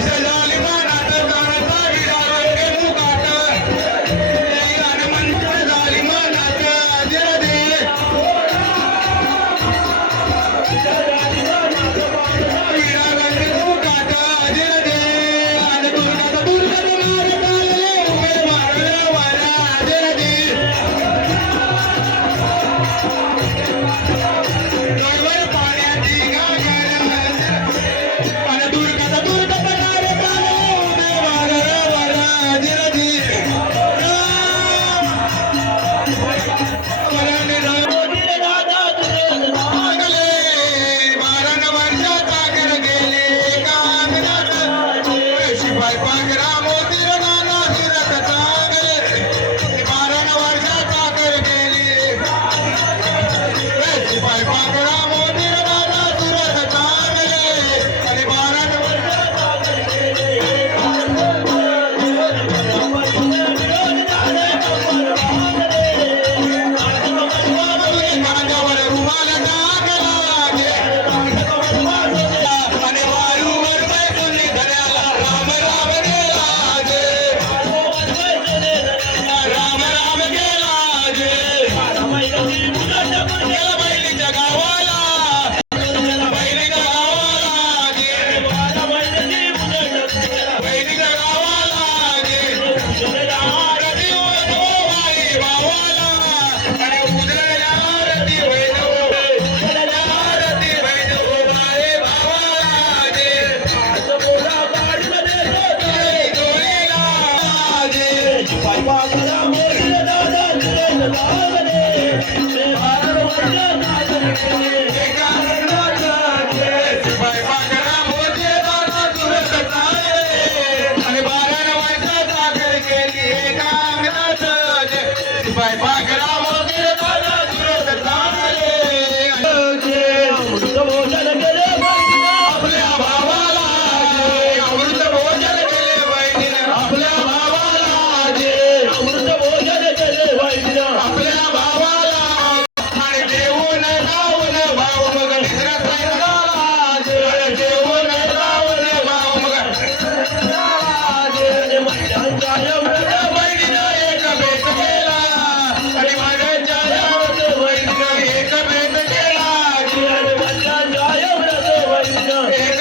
Thank you. பாவனே done.